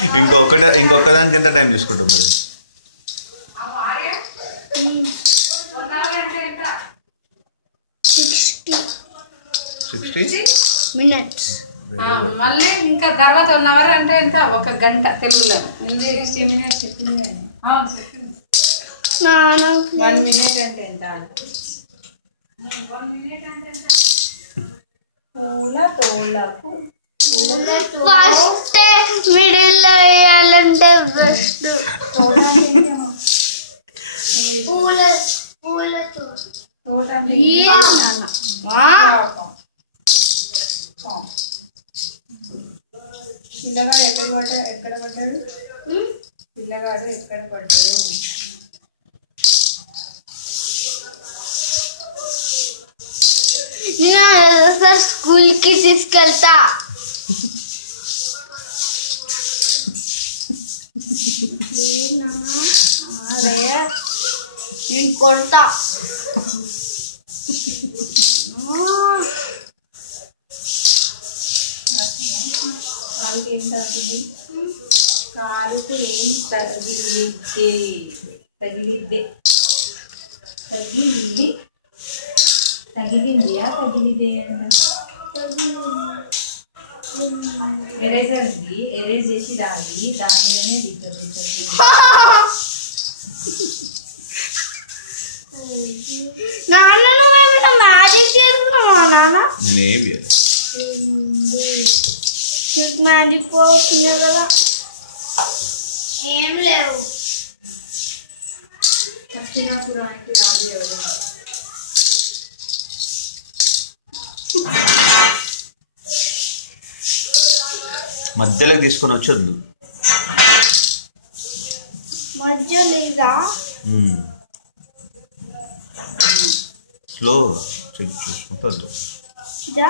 ఇంకొక దానికి ఎంత టైం తీసుకుంటాం? 60 minutes. మళ్ళీ ఇంకా తర్వాత 1 hour అంటే ఎంత? 1 గంట తెలుగులో. 60 minutes చెప్పింది. 1 minute అంటే ఎంత? 1 minute అంటే ఎంత? పూల తోలకు ఫస్ట్ మిడిల్ లో వేయాలంటే బెస్ట్. పూల తోట పిల్లగాడు ఎక్కడ పడ్డాడు? పిల్లగాడు ఎక్కడ పడ్డాడు? నేను స్కూల్ కి తీసుకెళ్తా. నేను కొడతా. కాలుకి ఏం తగ్గింది? కాలుకు ఏం తగిలిద్దే? తగిలిందియా తగిలిదే అంట. ఎరేజర్ ఉంది, ఎరేజ్ చేసి రాగి దాని మీదనే నాన్న నువ్వేమైనా మ్యాజిక్ చేసుకున్నావా నాన్న? మ్యాజిక్ పోతుంది కదా. ఏం లేవు. దక్షిణాపురానికి రాజు ఎవరు? మధ్యలోకి తీసుకొని వచ్చొద్దు. మధ్య లేదా? స్లో చెక్ చేసుకుంటూ ఇదా